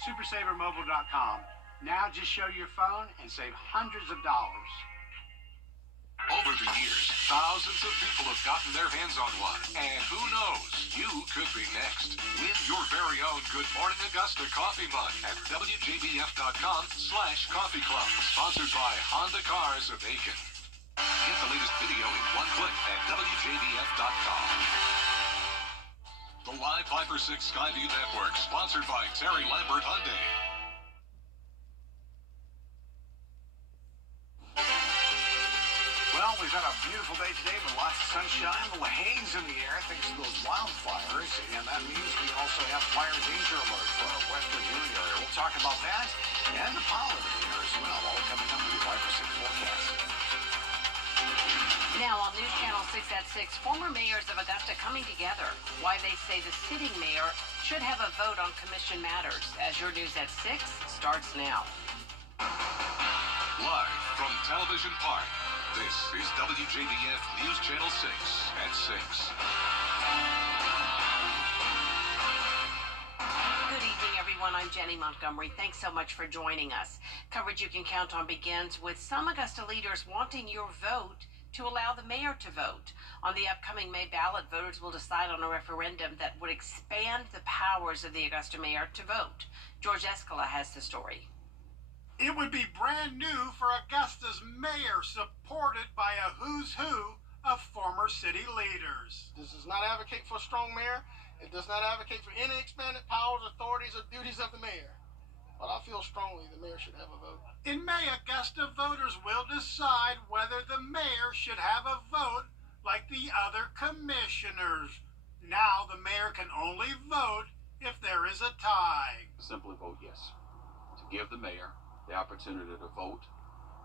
SuperSaverMobile.com. Now just show your phone and save hundreds of dollars. Over the years, thousands of people have gotten their hands on one. And who knows, you could be next. Win your very own Good Morning Augusta coffee mug at WJBF.com/coffee club. Sponsored by Honda Cars of Aiken. Get the latest video in one click at WJBF.com. The Live 5 for 6 Skyview Network, sponsored by Terry Lambert Hyundai. Well, we've had a beautiful day today with lots of sunshine, a little haze in the air thanks to those wildfires, and that means we also have fire danger alert for our western viewing area. We'll talk about that and the pollen in the air as well, all coming up with the 5 for 6 forecast. Now on News Channel 6 at 6, former mayors of Augusta coming together. Why they say the sitting mayor should have a vote on commission matters. As your News at 6 starts now. Live from Television Park. This is WJBF News Channel 6 at 6. Good evening, everyone. I'm Jenny Montgomery. Thanks so much for joining us. Coverage you can count on begins with some Augusta leaders wanting your vote to allow the mayor to vote. On the upcoming May ballot, voters will decide on a referendum that would expand the powers of the Augusta mayor to vote. George Escala has the story. It would be brand new for Augusta's mayor, supported by a who's who of former city leaders. This does not advocate for a strong mayor. It does not advocate for any expanded powers, authorities, or duties of the mayor. But I feel strongly the mayor should have a vote. In May, Augusta voters will decide whether the mayor should have a vote like the other commissioners. Now the mayor can only vote if there is a tie. Simply vote yes, to give the mayor the opportunity to vote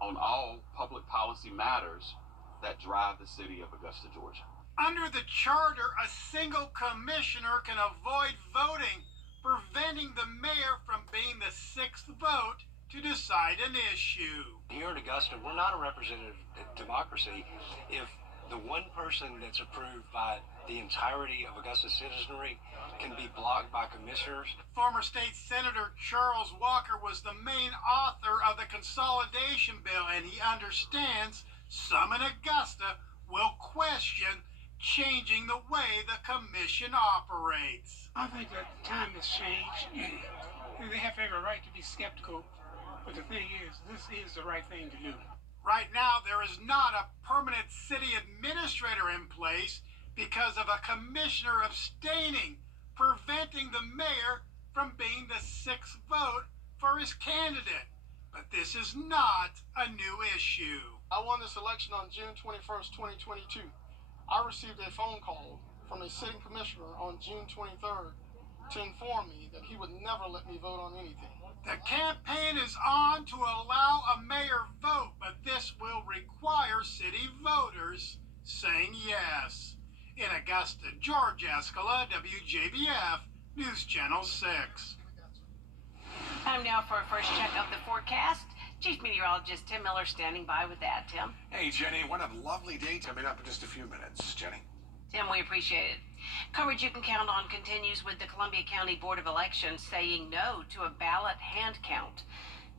on all public policy matters that drive the city of Augusta, Georgia. Under the charter, a single commissioner can avoid voting, preventing the mayor from being the sixth vote to decide an issue. Here in Augusta, we're not a representative democracy if the one person that's approved by the entirety of Augusta citizenry can be blocked by commissioners. Former state senator Charles Walker was the main author of the consolidation bill, and he understands some in Augusta will question changing the way the commission operates. I think that the time has changed. They have every right to be skeptical, but the thing is, this is the right thing to do. Right now, there is not a permanent city administrator in place because of a commissioner abstaining, preventing the mayor from being the sixth vote for his candidate. But this is not a new issue. I won this election on June 21st, 2022. I received a phone call from a sitting commissioner on June 23rd to inform me that he would never let me vote on anything. The campaign is on to allow a mayor vote, but this will require city voters saying yes. In Augusta, George Escala, WJBF, News Channel 6. Time now for a first check of the forecast. Chief Meteorologist Tim Miller standing by with that. Tim? Hey, Jenny, what a lovely day coming up in just a few minutes. Jenny? Tim, we appreciate it. Coverage you can count on continues with the Columbia County Board of Elections saying no to a ballot hand count.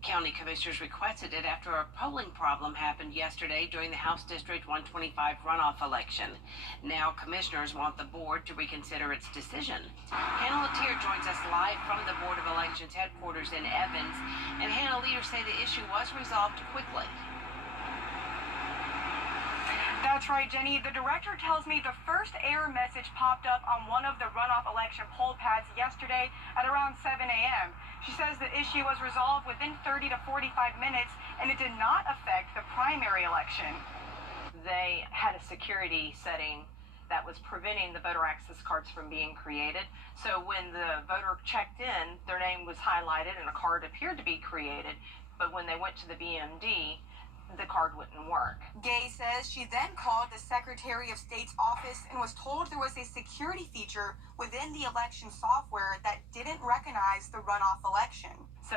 County commissioners requested it after a polling problem happened yesterday during the House District 125 runoff election. Now commissioners want the board to reconsider its decision. Hannah Latier joins us live from the Board of Elections headquarters in Evans. And Hannah, leaders say the issue was resolved quickly. That's right, Jenny. The director tells me the first error message popped up on one of the runoff election poll pads yesterday at around 7 a.m. She says the issue was resolved within 30 to 45 minutes, and it did not affect the primary election. They had a security setting that was preventing the voter access cards from being created. So when the voter checked in, their name was highlighted and a card appeared to be created. But when they went to the BMD, the card wouldn't work. Gay says she then called the Secretary of State's office and was told there was a security feature within the election software that didn't recognize the runoff election. So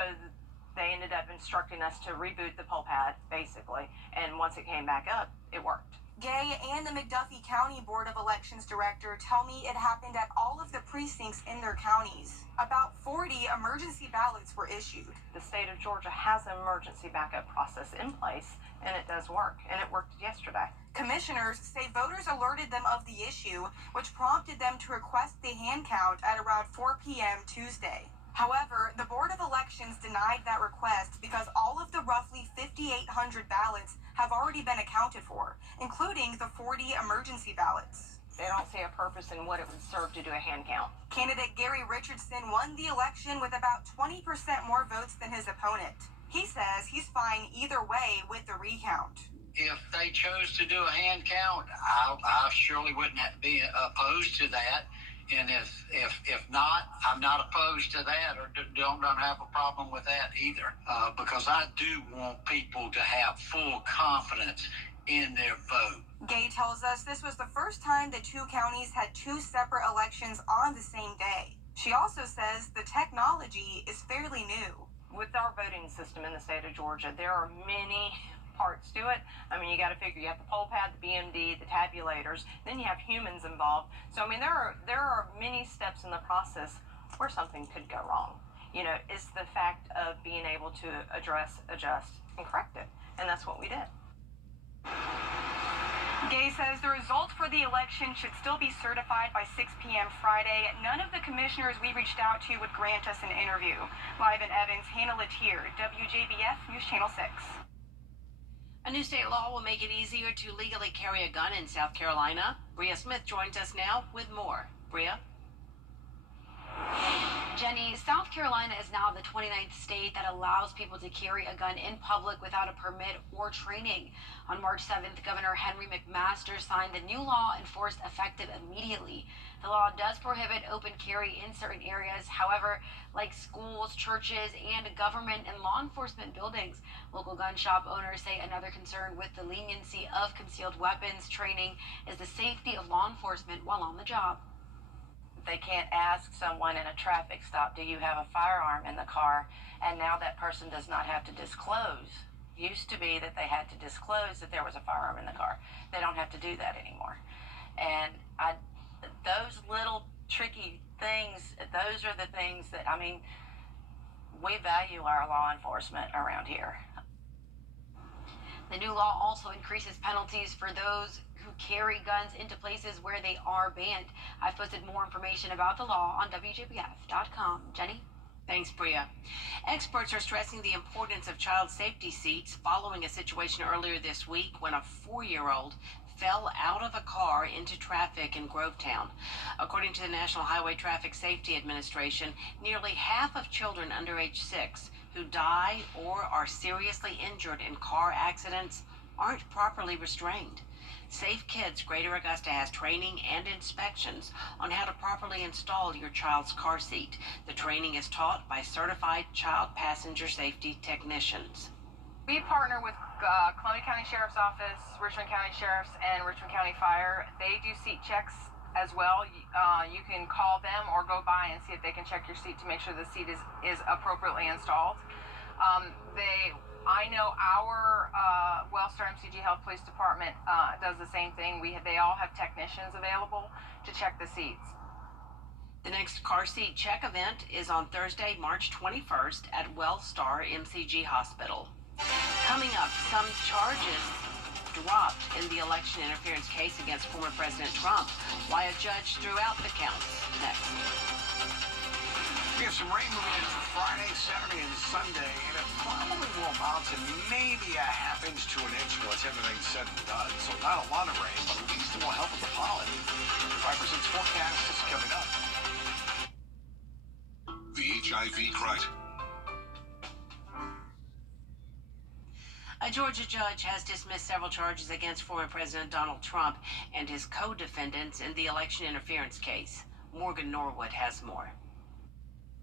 they ended up instructing us to reboot the poll pad, basically. And once it came back up, it worked. Gay and the McDuffie County Board of Elections director tell me it happened at all of the precincts in their counties. About 40 emergency ballots were issued. The state of Georgia has an emergency backup process in place, and it does work, and it worked yesterday. Commissioners say voters alerted them of the issue, which prompted them to request the hand count at around 4 p.m. Tuesday. However, the Board of Elections denied that request because all of the roughly 5,800 ballots have already been accounted for, including the 40 emergency ballots. They don't see a purpose in what it would serve to do a hand count. Candidate Gary Richardson won the election with about 20% more votes than his opponent. He says he's fine either way with the recount. If they chose to do a hand count, I surely wouldn't be opposed to that. And if not, I'm not opposed to that, or don't have a problem with that either, because I do want people to have full confidence in their vote. Gay tells us this was the first time the two counties had two separate elections on the same day. She also says the technology is fairly new. With our voting system in the state of Georgia, there are many parts to it. I mean, you got to figure you have the poll pad, the BMD, the tabulators, then you have humans involved. So I mean, there are many steps in the process where something could go wrong. You know, it's the fact of being able to address, adjust, and correct it, and that's what we did. Gay says the results for the election should still be certified by 6 p.m. Friday. None of the commissioners we reached out to would grant us an interview. Live in Evans, Hannah Latier, WJBF News Channel 6. A new state law will make it easier to legally carry a gun in South Carolina. Bria Smith joins us now with more. Bria? Jenny, South Carolina is now the 29th state that allows people to carry a gun in public without a permit or training. On March 7th, Governor Henry McMaster signed the new law enforced effective immediately. The law does prohibit open carry in certain areas. However, like schools, churches, and government and law enforcement buildings, local gun shop owners say another concern with the leniency of concealed weapons training is the safety of law enforcement while on the job. They can't ask someone in a traffic stop, do you have a firearm in the car? And now that person does not have to disclose. Used to be that they had to disclose that there was a firearm in the car. They don't have to do that anymore. And those little tricky things, those are the things that, I mean, we value our law enforcement around here. The new law also increases penalties for those who carry guns into places where they are banned. I've posted more information about the law on WJBF.com. Jenny? Thanks, Bria. Experts are stressing the importance of child safety seats following a situation earlier this week when a 4-year-old fell out of a car into traffic in Grovetown. According to the National Highway Traffic Safety Administration, nearly half of children under age 6 who die or are seriously injured in car accidents aren't properly restrained. Safe Kids Greater Augusta has training and inspections on how to properly install your child's car seat. The training is taught by certified child passenger safety technicians. We partner with Columbia County Sheriff's Office, Richmond County Sheriff's, and Richmond County Fire. They do seat checks as well. You can call them or go by and see if they can check your seat to make sure the seat is appropriately installed. I know our Wellstar MCG Health Police Department does the same thing. They all have technicians available to check the seats. The next car seat check event is on Thursday, March 21st at Wellstar MCG Hospital. Coming up, some charges dropped in the election interference case against former President Trump. Why a judge threw out the counts. Next. We have some rain moving in for Friday, Saturday, and Sunday, and it probably will amount to maybe a ½ inch to an inch once everything's said and done. So not a lot of rain, but at least it will help with the pollen. 5% forecast is coming up. The HIV crisis. A Georgia judge has dismissed several charges against former President Donald Trump and his co-defendants in the election interference case. Morgan Norwood has more.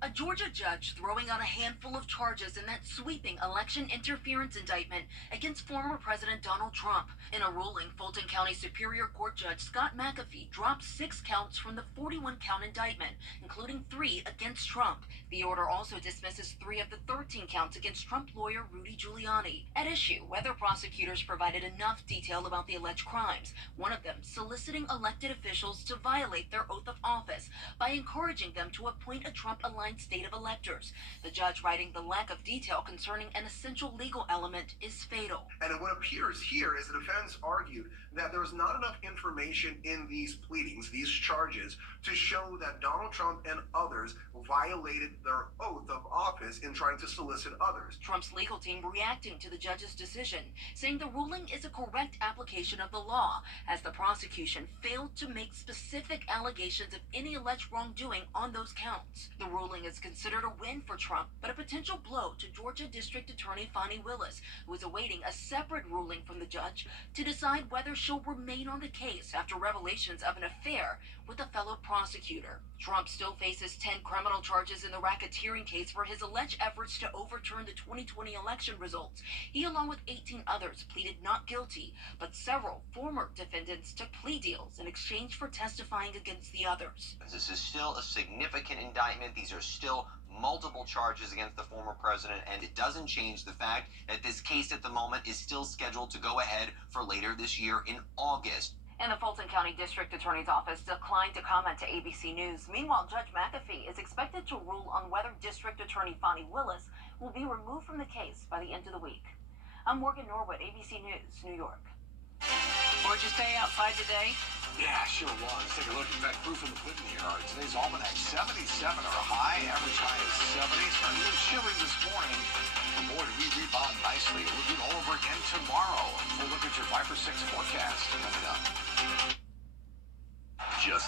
A Georgia judge throwing out a handful of charges in that sweeping election interference indictment against former President Donald Trump. In a ruling, Fulton County Superior Court Judge Scott McAfee dropped 6 counts from the 41-count indictment, including 3 against Trump. The order also dismisses 3 of the 13 counts against Trump lawyer Rudy Giuliani. At issue, whether prosecutors provided enough detail about the alleged crimes, one of them soliciting elected officials to violate their oath of office by encouraging them to appoint a Trump-aligned state of electors. The judge writing the lack of detail concerning an essential legal element is fatal. And what appears here is the defense argued that there was not enough information in these pleadings, these charges, to show that Donald Trump and others violated their oath of office in trying to solicit others. Trump's legal team reacting to the judge's decision, saying the ruling is a correct application of the law, as the prosecution failed to make specific allegations of any alleged wrongdoing on those counts. The ruling is considered a win for Trump, but a potential blow to Georgia District Attorney Fani Willis, who is awaiting a separate ruling from the judge to decide whether she'll remain on the case after revelations of an affair with a fellow prosecutor. Trump still faces 10 criminal charges in the racketeering case for his alleged efforts to overturn the 2020 election results. He, along with 18 others, pleaded not guilty, but several former defendants took plea deals in exchange for testifying against the others. This is still a significant indictment. These are still multiple charges against the former president, and it doesn't change the fact that this case at the moment is still scheduled to go ahead for later this year in August. And the Fulton County District Attorney's Office declined to comment to ABC News. Meanwhile, Judge McAfee is expected to rule on whether District Attorney Fani Willis will be removed from the case by the end of the week. I'm Morgan Norwood, ABC News, New York. Gorgeous day outside today. Yeah, sure was. Take a look. In fact, proof in the pudding here. Today's almanac, 77 are high. Average high is 70. Starting a little chilly this morning. But boy, did we rebound nicely. We'll do it all over again tomorrow. We'll look at your 5 for 6 forecast coming up. Just like